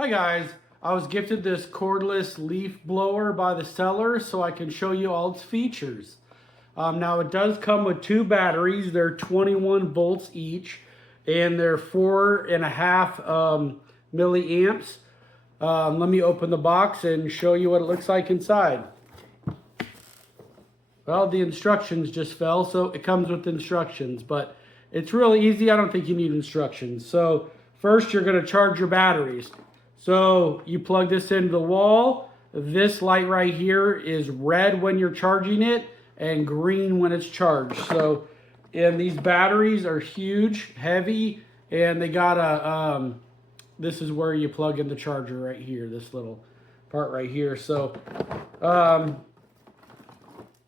Hi guys, I was gifted this cordless leaf blower by the seller so I can show you all its features. Now it does come with two batteries. They're 21 volts each and they're 4.5 milliamps. Let me open the box and show you what it looks like inside. Well, the instructions just fell, so it comes with instructions, but it's really easy. I don't think you need instructions. So first you're going to charge your batteries. So you plug this into the wall. This light right here is red when you're charging it and green when it's charged. So, and these batteries are huge, heavy, and they got a, this is where you plug in the charger right here, this little part right here. So,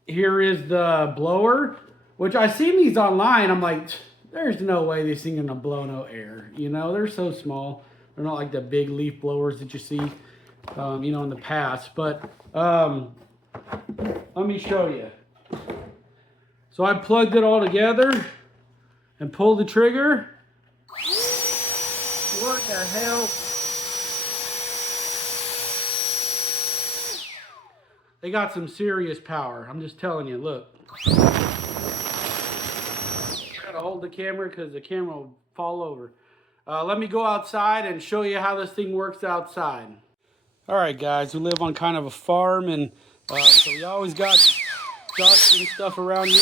here is the blower, which I've seen these online. I'm like, there's no way this thing gonna blow no air. You know, they're so small. They're not like the big leaf blowers that you see, you know, in the past. But let me show you. So I plugged it all together and pulled the trigger. What the hell? They got some serious power. I'm just telling you, look. Gotta hold the camera because the camera will fall over. Let me go outside and show you how this thing works outside. All right, guys, we live on kind of a farm, and so we always got ducks and stuff around here.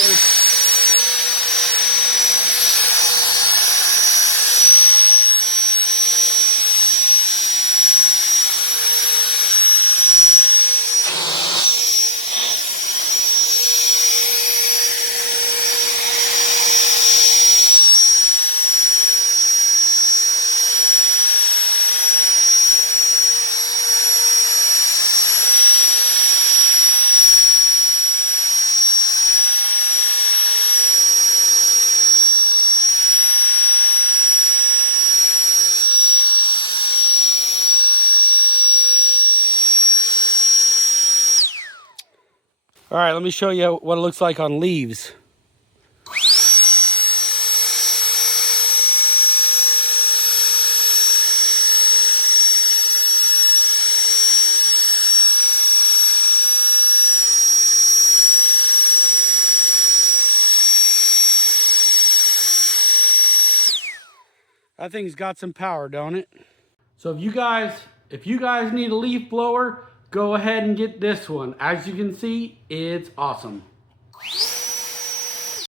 All right, let me show you what it looks like on leaves. That thing's got some power, don't it? So if you guys need a leaf blower, go ahead and get this one. As you can see, it's awesome.